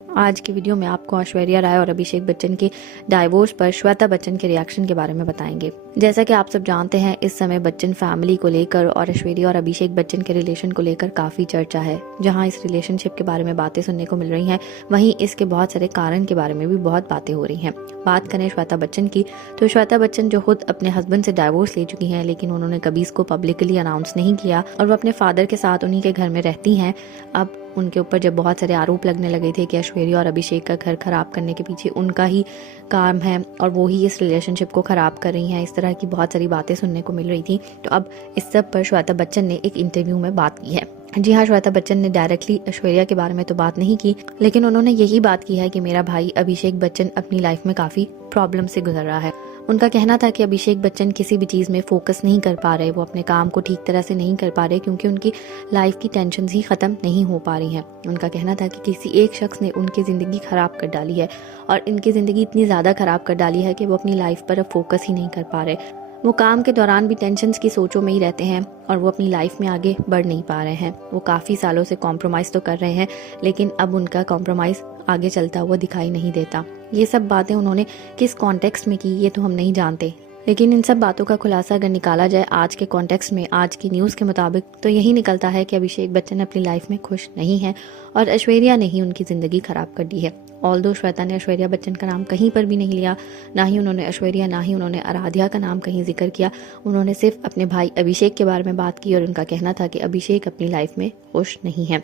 आज की वीडियो में आपको ऐश्वर्या राय और अभिषेक बच्चन के डाइवोर्स पर श्वेता बच्चन के रिएक्शन के बारे में बताएंगे। जैसा कि आप सब जानते हैं, इस समय बच्चन फैमिली को लेकर और ऐश्वर्या और अभिषेक बच्चन के रिलेशन को लेकर काफी चर्चा है। जहां इस रिलेशनशिप के बारे में बातें सुनने को मिल रही हैं, वहीं इसके बहुत सारे कारण के बारे में भी बहुत बातें हो रही हैं। बात करें श्वेता बच्चन की, तो श्वेता बच्चन जो खुद अपने हस्बैंड से डाइवोर्स ले चुकी हैं, लेकिन उन्होंने कभी इसको पब्लिकली अनाउंस नहीं किया और वो अपने फादर के साथ उन्हीं के घर में रहती हैं। अब उनके ऊपर जब बहुत सारे आरोप लगने लगे थे कि ऐश्वर्या और अभिषेक का घर खराब करने के पीछे उनका ही काम है और वो ही इस रिलेशनशिप को खराब कर रही हैं, इस तरह की बहुत सारी बातें सुनने को मिल रही थी। तो अब इस सब पर श्वेता बच्चन ने एक इंटरव्यू में बात की है। जी हाँ, श्वेता बच्चन ने डायरेक्टली ऐश्वर्या के बारे में तो बात नहीं की, लेकिन उन्होंने यही बात की है कि मेरा भाई अभिषेक बच्चन अपनी लाइफ में काफी प्रॉब्लम से गुजर रहा है। उनका कहना था कि अभिषेक बच्चन किसी भी चीज़ में फोकस नहीं कर पा रहे, वो अपने काम को ठीक तरह से नहीं कर पा रहे क्योंकि उनकी लाइफ की टेंशन ही ख़त्म नहीं हो पा रही हैं। उनका कहना था कि किसी एक शख्स ने उनकी ज़िंदगी ख़राब कर डाली है और इनकी ज़िंदगी इतनी ज़्यादा ख़राब कर डाली है कि वो अपनी लाइफ पर अब फोकस ही नहीं कर पा रहे। वो काम के दौरान भी टेंशन की सोचों में ही रहते हैं और वो अपनी लाइफ में आगे बढ़ नहीं पा रहे हैं। वो काफ़ी सालों से कॉम्प्रोमाइज़ तो कर रहे हैं, लेकिन अब उनका कॉम्प्रोमाइज़ आगे चलता हुआ दिखाई नहीं देता। ये सब बातें उन्होंने किस कॉन्टेक्स्ट में की, ये तो हम नहीं जानते, लेकिन इन सब बातों का खुलासा अगर निकाला जाए आज के कॉन्टेक्स्ट में, आज की न्यूज़ के मुताबिक, तो यही निकलता है कि अभिषेक बच्चन अपनी लाइफ में खुश नहीं है और ऐश्वर्या ने ही उनकी ज़िंदगी खराब कर दी है। ऑल्दो श्वेता ने ऐश्वर्या बच्चन का नाम कहीं पर भी नहीं लिया, ना ही उन्होंने ऐश्वर्या, ना ही उन्होंने आराध्या का नाम कहीं जिक्र किया। उन्होंने सिर्फ अपने भाई अभिषेक के बारे में बात की और उनका कहना था कि अभिषेक अपनी लाइफ में खुश नहीं है।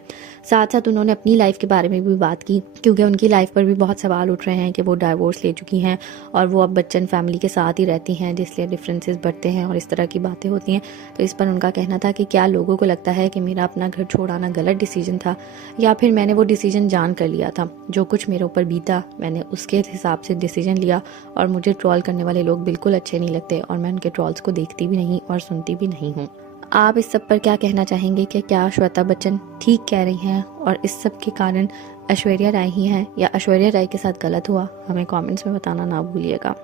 साथ साथ उन्होंने अपनी लाइफ के बारे में भी बात की क्योंकि उनकी लाइफ पर भी बहुत सवाल उठ रहे हैं कि वो डाइवोर्स ले चुकी हैं और वो अब बच्चन फैमिली के साथ ही रहती हैं, जिसलिए डिफरेंसेस बढ़ते हैं और इस तरह की बातें होती हैं। तो इस पर उनका कहना था कि क्या लोगों को लगता है कि मेरा अपना घर छोड़ाना गलत डिसीजन था या फिर मैंने वो डिसीजन जान कर लिया था। जो कुछ मेरे ऊपर बीता मैंने उसके हिसाब से डिसीजन लिया और मुझे ट्रोल करने वाले लोग बिल्कुल अच्छे नहीं लगते और मैं उनके ट्रोल्स को देखती भी नहीं और सुनती भी नहीं हूँ। आप इस सब पर क्या कहना चाहेंगे कि क्या श्वेता बच्चन ठीक कह रही हैं और इस सब के कारण ऐश्वर्या राय ही हैं या ऐश्वर्या राय के साथ गलत हुआ? हमें कमेंट्स में बताना ना भूलिएगा।